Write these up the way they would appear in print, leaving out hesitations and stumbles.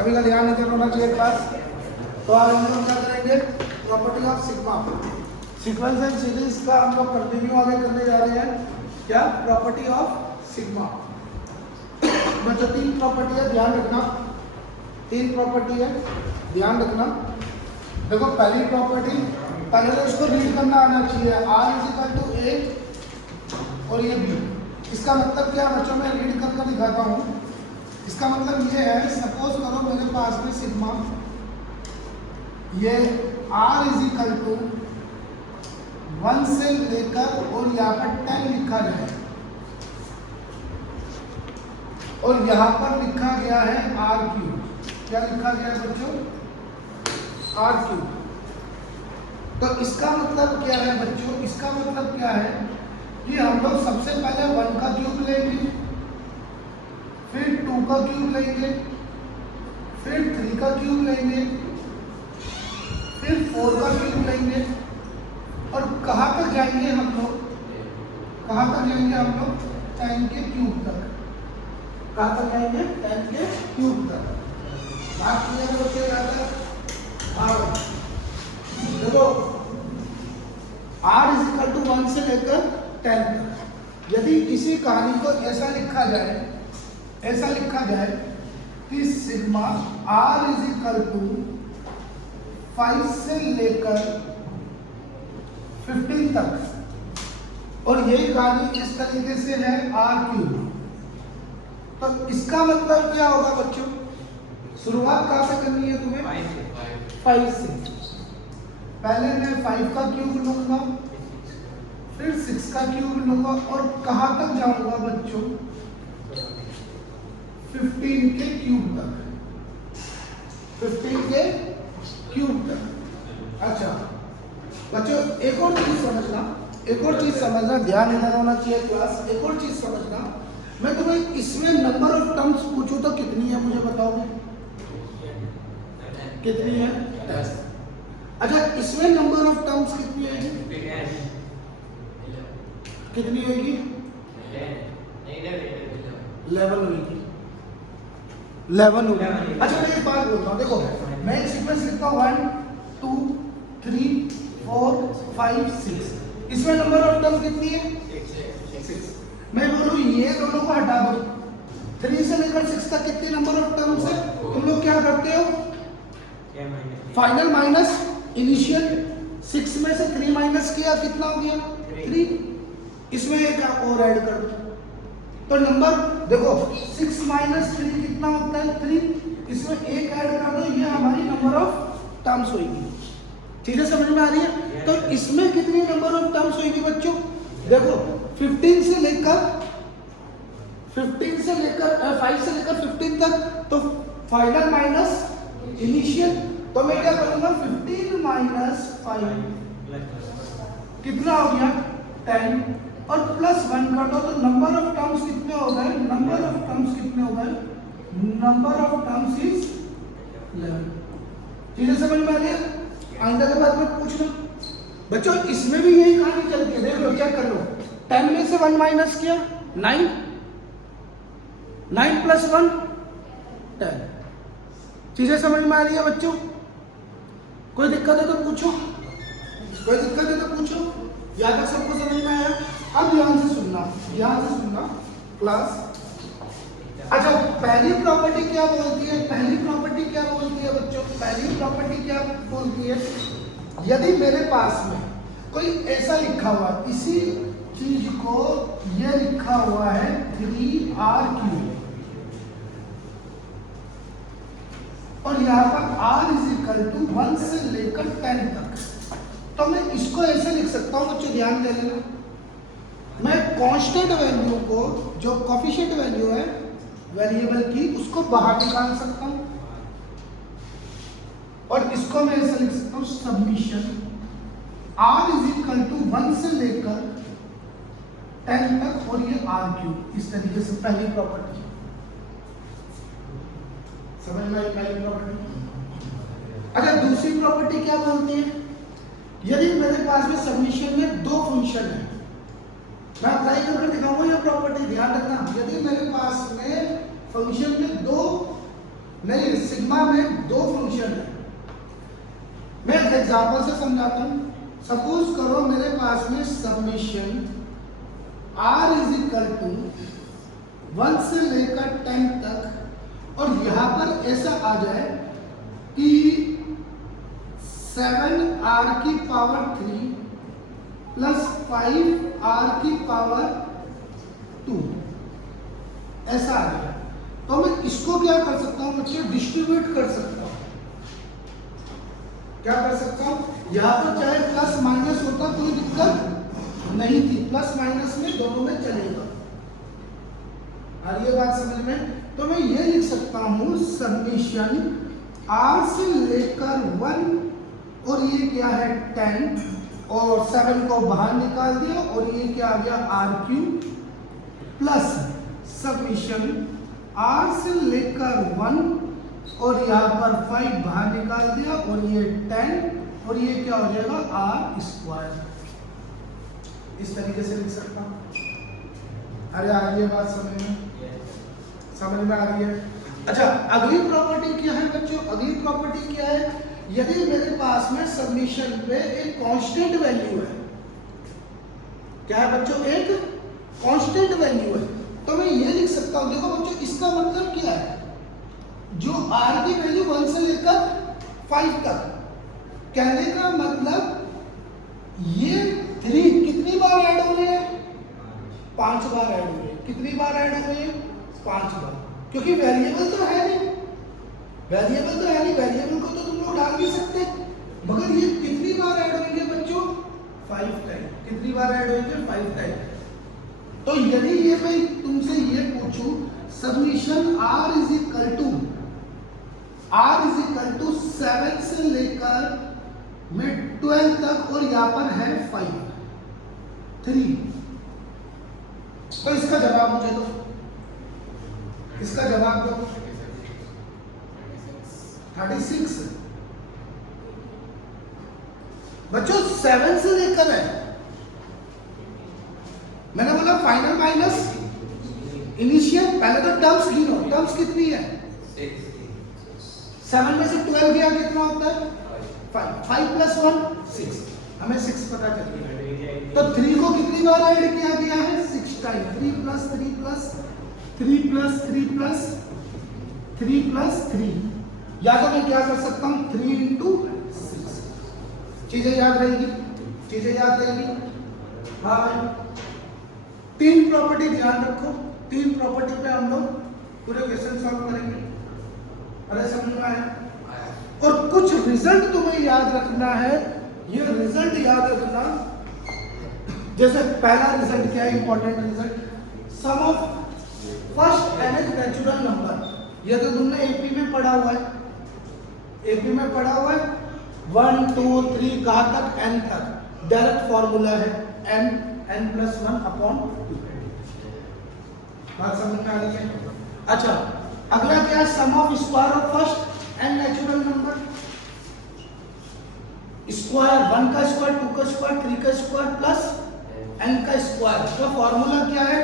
सभी का ध्यान इधर होना चाहिए क्लास। तो आज हम क्या करेंगे, property of sigma. Sequence and series का हम लोग कंटिन्यू आगे करने जा रहे हैं। क्या प्रॉपर्टी ऑफ सिग्मा। बच्चों तीन प्रॉपर्टी है, ध्यान रखना। तीन प्रॉपर्टी है, ध्यान रखना। देखो पहली प्रॉपर्टी, पहले तो इसको रीड करना आना चाहिए। आर इज इक्वल टू ए और ये बी। इसका मतलब क्या बच्चों, मैं रीड करके दिखाता हूँ। इसका मतलब ये है, सपोज करो मेरे पास में सिग्मा, ये आर इज इक्वल टू 1 से लेकर और यहाँ पर 10 लिखा जाए और यहाँ पर लिखा गया है आर क्यूब। क्या लिखा गया है बच्चों, आर क्यूब। तो इसका मतलब क्या है बच्चों, इसका मतलब क्या है कि हम लोग सबसे पहले 1 का क्यूब लेंगे, फिर 2 का क्यूब लेंगे, फिर 3 का क्यूब लेंगे, फिर 4 का क्यूब लेंगे और कहाँ तक जाएंगे हम लोग, कहाँ तक जाएंगे हम लोग, 10 के क्यूब तक। कहाँ तक जाएंगे, 10 के क्यूब तक। बात क्लियर होते जाता है। देखो r इज इक्वल टू 1 से लेकर 10 तक। यदि इसी कहानी को ऐसा लिखा जाए, ऐसा लिखा जाए कि sigma r is equal to 5 से लेकर 15 तक और यही कहानी इस तरीके से है r क्यूब, तो इसका मतलब क्या होगा बच्चों, शुरुआत कहाँ से करनी है तुम्हें, 5 से। पहले मैं 5 का क्यूब लूंगा, फिर 6 का क्यूब लूंगा और कहाँ तक जाऊंगा बच्चों, 15 के क्यूब तक, 15 के क्यूब तक। अच्छा बच्चों एक और चीज समझना, एक और चीज समझना, ध्यान इधर होना चाहिए क्लास। एक और चीज समझना, मैं तुम्हें इसमें नंबर ऑफ टर्म्स पूछूं तो कितनी है मुझे बताओगे, कितनी है, 10। अच्छा इसमें नंबर ऑफ टर्म्स कितनी है, कितनी होगी, 11 होगी, 11 होगी। अच्छा मैं एक बात बोलता हूँ, देखो मैं एक सीक्वेंस लिखता हूँ 1 2 3 4 5 6, इसमें नंबर ऑफ टर्म्स कितनी है, 6। मैं बोलूँ ये दोनों को हटा दो, 3 से लेकर 6 तक कितने नंबर ऑफ टर्म्स है, तुम लोग क्या करते हो, फाइनल माइनस इनिशियल। 6 में से 3 माइनस किया, कितना हो गया, 3। इसमें एक और ऐड कर दो तो नंबर देखो 6 माइनस 3 कितना होता है, 3। इसमें एक ऐड कर दो, ये हमारी नंबर ऑफ टर्म्स होगी। चीजें समझ में आ रही है। तो इसमें कितनी नंबर ऑफ टर्म्स होगी बच्चों, देखो 15 से लेकर 5 से लेकर 15 तक, तो फाइनल माइनस इनिशियल। तो मैं क्या करूंगा, 15 माइनस 5 कितना हो गया, 10 और प्लस 1 कर दो तो नंबर ऑफ टर्म्स कितने हो गए, नंबर ऑफ टर्म्स कितने हो गए, नंबर ऑफ टर्म्स इज 11। चीजें समझ में आ रही है। आइंदा के बाद में पूछना बच्चों, इसमें भी यही कहानी चलती है, देख लो चेक कर लो। 10 में से 1 माइनस किया 9, 9 प्लस 1 10। चीजें समझ में आ रही है बच्चों, कोई दिक्कत है तो पूछो, कोई दिक्कत है तो पूछो। यहाँ तक सबको समझ में आया। अब ध्यान से सुनना, ध्यान से सुनना क्लास। अच्छा पहली प्रॉपर्टी क्या बोलती है, पहली प्रॉपर्टी क्या बोलती है बच्चों, पहली प्रॉपर्टी क्या बोलती है, यदि मेरे पास में कोई ऐसा लिखा हुआ, इसी चीज को ये लिखा हुआ है 3r क्यूब और यहाँ पर r इज इक्वल टू 1 से लेकर 10 तक, तो मैं इसको ऐसे लिख सकता हूँ बच्चों, ध्यान दे लेना। मैं कांस्टेंट वैल्यू को, जो कोफिशिएंट वैल्यू है वेरिएबल की, उसको बाहर निकाल सकता हूँ और इसको मैं ऐसे लिख सकता हूँ, summation r is equal to 1 से लेकर 10 तक और ये r क्यूब। इस तरीके से पहली प्रॉपर्टी समझ में आई, पहली प्रॉपर्टी। अच्छा दूसरी प्रॉपर्टी क्या बोलती है, यदि मेरे पास में सबमिशन में 2 फंक्शन है, मैं अप्लाई करके दिखाऊंगा ये प्रॉपर्टी, ध्यान रखना। यदि मेरे पास में फंक्शन में 2 नहीं, सिग्मा में दो फंक्शन है। मैं एग्जांपल से समझाता हूं। सपोज करो मेरे पास में summation r is equal to 1 से लेकर 10 तक, और यहां पर ऐसा आ जाए कि 7r की पावर 3 प्लस 5r की पावर 2 ऐसा आ गया। तो मैं इसको क्या कर सकता हूं बच्चे, डिस्ट्रीब्यूट कर सकता हूं। क्या कर सकता हूं, यहां पर चाहे प्लस माइनस होता कोई दिक्कत नहीं थी, प्लस माइनस में दोनों में चलेगा। आ रही है बात समझ में? तो मैं ये लिख सकता हूं सबमिशन r से लेकर 1 और ये क्या है 10 और 7 को बाहर निकाल दिया, और ये क्या आ गया r³ प्लस सबमिशन r से लेकर 1 और यहाँ पर 5 बाहर निकाल दिया, और ये 10 और ये क्या हो जाएगा r²। इस तरीके से लिख सकता हूं। अरे आ रही है बात समझ में? समझ में आ रही है? अच्छा, अगली प्रॉपर्टी क्या है बच्चों? अगली प्रॉपर्टी क्या है, यदि मेरे पास में सबमिशन पे एक कांस्टेंट वैल्यू है, क्या है बच्चों, एक कांस्टेंट वैल्यू है, तो मैं ये लिख सकता हूं। देखो बच्चों, इसका मतलब क्या है, जो r की वैल्यू 1 से लेकर 5 तक, कहने का मतलब ये 3 कितनी बार ऐड हो रहे हैं, 5 बार ऐड हो रहे हैं। कितनी बार ऐड हो रहे हैं, 5 बार, क्योंकि वेरिएबल तो है नहीं, वेरिएबल तो है नहीं, वेरिएबल को तो तुम लोग डाल भी सकते, मगर ये कितनी बार ऐड होंगे बच्चों, 5 टाइम। कितनी बार ऐड होंगे, 5 टाइम। तो यदि ये मैं तुमसे ये पूछूं summation r is equal to 7 से लेकर में 12 तक, और यहाँ पर है 3, तो इसका जवाब मुझे दो, इसका जवाब दो। 36 बच्चों 7 से लेकर है, मैंने बोला फाइनल माइनस इनिशियल। पहले तो टर्म्स गिनो, टर्म्स कितनी है, 7 में से 12 गया कितना होता है 5 प्लस 1 6, हमें 6 पता चल गया। तो 3 को कितनी बार ऐड किया गया है, 6 time. 3 plus 3 plus 3 plus 3 plus 3 plus 3, या तो मैं क्या कर सकता हूं 3 इंटू 6। चीजें याद रहेगी, चीजें याद रहेगी। हाँ भाई, 3 प्रॉपर्टी ध्यान रखो, 3 प्रॉपर्टी पे हम लोग पूरे क्वेश्चन सॉल्व करेंगे। अरे समझ में आया? और कुछ रिजल्ट तुम्हें याद रखना है। ये रिजल्ट याद रखना, जैसे पहला रिजल्ट क्या है, important result, sum of first nth natural number. ये तो तुमने एपी में पढ़ा हुआ है, एपी में पढ़ा हुआ है। 1 2 3 कहां तक, n तक। डायरेक्ट फॉर्मूला है n प्लस 1 अपॉन 2। बात समझ में आ रही है? अच्छा, अगला क्या है, sum of square of first n natural number. Square 1 का स्क्वायर, 2 का स्क्वायर, 3 का स्क्वायर प्लस n का स्क्वायर। तो फॉर्मूला क्या है,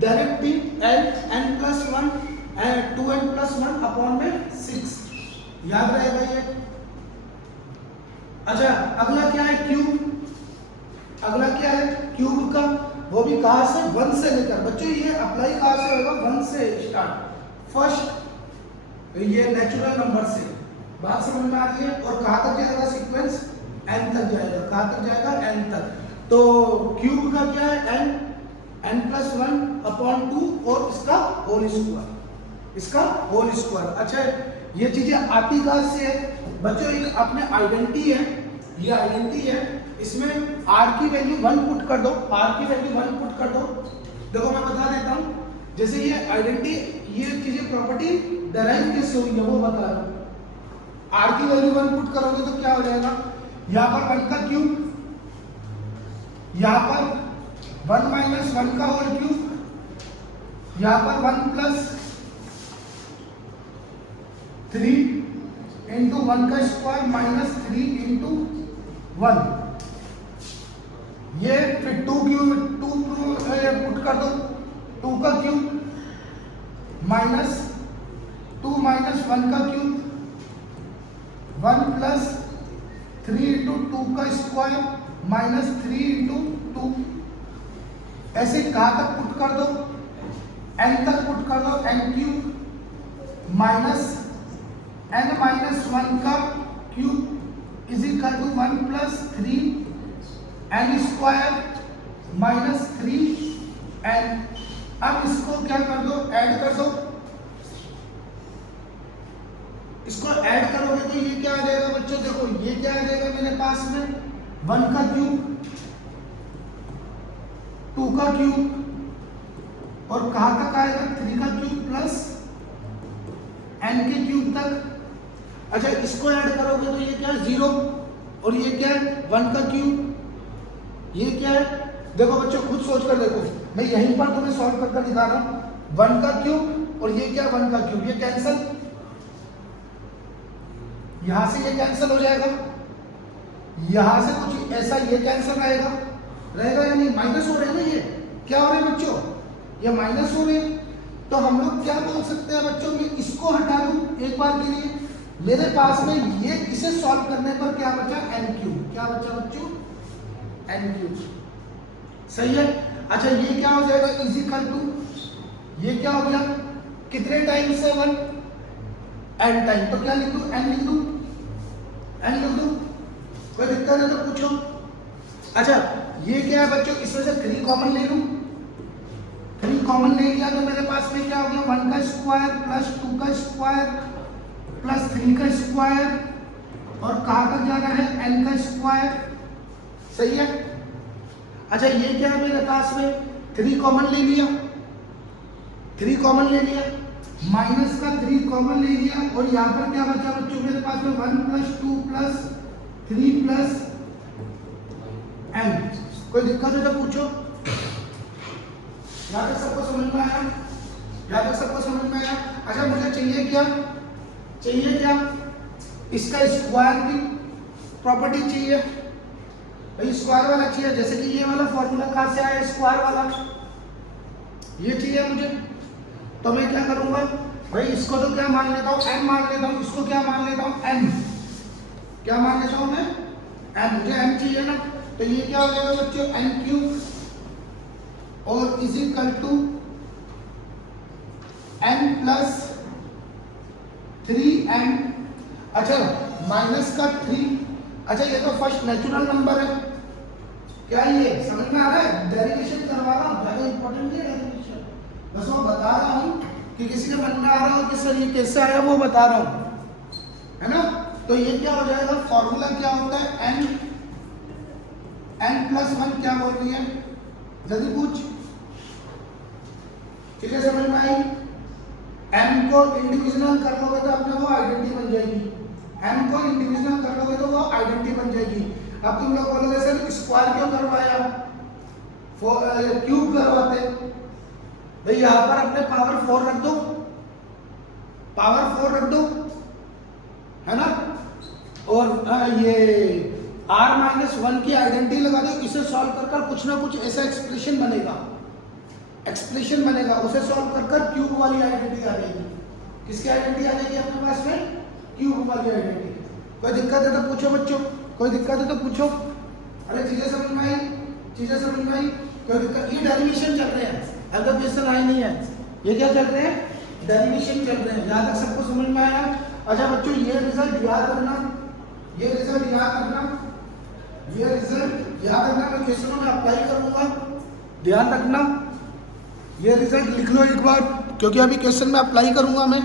डायरेक्ट भी n plus 1 2n plus 1 upon में 6। याद रहेगा ये? अच्छा, अगला क्या है, क्यूब। अगला क्या है, क्यूब का, वो भी कहां से, 1 से लेकर। बच्चों ये अप्लाई कहां से होगा, 1 से स्टार्ट, फर्स्ट ये नेचुरल नंबर से। बात समझ में आ रही है? और कहां तक जाएगा सीक्वेंस, n तक जाएगा। कहां तक जाएगा, n तक। तो क्यूब का क्या है, n प्लस 1 अपॉन 2 और इसका होल स्क्वायर, इसका होल स्क्वायर। अच्छा, ये चीजें आती कहां से है बच्चों, एक अपने आइडेंटिटी है, ये आइडेंटिटी है, इसमें r की वैल्यू 1 पुट कर दो, r की वैल्यू 1 पुट कर दो। देखो मैं बता देता हूं, जैसे ये आइडेंटिटी, ये चीजें प्रॉपर्टी डराइव कैसे हुई है वो बता रहा हूं। r की वैल्यू 1 पुट करोगे तो क्या हो जाएगा, यहां पर 1 का क्यूब, यहां पर 1 माइनस 1 का होल क्यूब, यहां पर 1 प्लस 3 इंटू 1 का स्क्वायर माइनस 3 इंटू 1। ये फिर 2 पुट कर दो, 2 का क्यूब माइनस 2 माइनस 1 का क्यूब, 1 प्लस 3 इंटू 2 का स्क्वायर माइनस 3 इंटू 2। ऐसे कहाँ तक पुट कर दो, n तक पुट कर दो, n cube minus n minus 1 का cube is equal to 1 plus 3 n square minus 3n। अब इसको क्या कर दो, ऐड कर दो। इसको ऐड करोगे तो ये क्या आ जाएगा बच्चों, देखो ये क्या आ जाएगा मेरे पास में 1 का क्यूब, 2 का क्यूब और कहां तक आएगा 3 का क्यूब प्लस n के क्यूब तक। अच्छा इसको ऐड करोगे तो ये क्या है 0 और ये क्या है 1 का क्यूब, ये क्या है देखो बच्चों खुद सोच कर देखो, मैं यहीं पर तुम्हें सॉल्व करके दिखा रहा हूं। 1 का क्यूब और ये क्या 1 का क्यूब, ये कैंसिल, यहां से ये कैंसिल हो जाएगा, यहां से कुछ ऐसा ये कैंसिल रहेगा या नहीं, माइनस हो रहे हैं ना, ये क्या हो रहे हैं बच्चों, ये माइनस हो रहे हैं। तो हम लोग क्या बोल सकते हैं बच्चों, मैं इसको हटा दूं एक बार के लिए, मेरे पास में ये इसे सॉल्व करने पर क्या बचा n क्यूब, क्या बचा बच्चों n क्यूब, सही है। अच्छा ये क्या हो जाएगा इज इक्वल टू, ये क्या हो गया कितने टाइम से 1 n टाइम, तो क्या लिख दूं n लिख दूं, कोई दिक्कत है तो पूछो। अच्छा ये क्या है बच्चों, इसमें से 3 कॉमन ले लूं, 3 कॉमन ले लिया तो मेरे पास में क्या हो गया 1 का स्क्वायर प्लस 2 का स्क्वायर प्लस 3 का स्क्वायर और कहां तक जाना है n का स्क्वायर, सही है। अच्छा ये क्या है मेरे पास में 3 कॉमन ले लिया, 3 कॉमन ले लिया, माइनस का 3 कॉमन ले लिया और यहाँ पर क्या बचा बच्चों मेरे पास में 1 प्लस 2 प्लस 3 प्लस n। कोई दिक्कत है तो पूछो। यहाँ तक सबको समझ में आया, अच्छा मुझे चाहिए क्या इसका स्क्वायर की प्रॉपर्टी चाहिए भाई, स्क्वायर वाला चाहिए, जैसे कि ये वाला फॉर्मूला कहाँ से आया स्क्वायर वाला, ये चाहिए मुझे। तो मैं क्या करूंगा भाई, इसको तो क्या मान लेता हूँ m मान लेता हूँ, इसको क्या मान लेता हूँ n, क्या मान लेता हूँ मैं m, मुझे m चाहिए ना, तो ये क्या हो जाएगा बच्चों n क्यूब और is equal to n plus 3n। अच्छा माइनस का 3, अच्छा ये तो फर्स्ट नेचुरल नंबर है, क्या ये समझ में आ रहा है, डेरिवेशन करवा रहा हूँ, ज्यादा इंपॉर्टेंट नहीं है डेरिवेशन, बस वो बता रहा हूँ कि किसी के मन में आ रहा हो कि सर ये कैसे आया वो बता रहा हूँ, है ना। तो ये क्या हो जाएगा, फॉर्मूला क्या होता है n प्लस 1, क्या बोल रही है जल्दी पूछ, ठीक है समझ में आई। m को इंडिविजुअल कर लोगे तो अपने वो आइडेंटिटी बन जाएगी, m को इंडिविजुअल कर लोगे तो वो आइडेंटिटी बन जाएगी। अब तुम लोग बोलोगे सर स्क्वायर क्यों करवाया, क्यूब करवाते भाई, यहां पर अपने पावर 4 रख दो, है ना, और ये r-1 की आइडेंटिटी लगा दो, इसे सॉल्व कर कुछ ना कुछ ऐसा एक्सप्रेशन बनेगा, उसे सॉल्व कर क्यूब वाली आइडेंटिटी आ जाएगी। किसकी आइडेंटिटी आ जाएगी अपने पास में, क्यूब वाली आइडेंटिटी। कोई दिक्कत है तो पूछो बच्चों, अरे चीजें समझ में आई, कोई दिक्कत, ये डेरिवेशन चल रहे हैं, अगर क्वेश्चन आए नहीं है, ये क्या चल रहे हैं डेरिवेशन चल रहे हैं, यहाँ तक सबको समझ में आया। अच्छा बच्चों ये रिजल्ट याद रखना, मैं क्वेश्चनों में अप्लाई करूंगा, ध्यान रखना, ये रिजल्ट लिख लो एक बार, क्योंकि अभी क्वेश्चन में अप्लाई करूंगा मैं।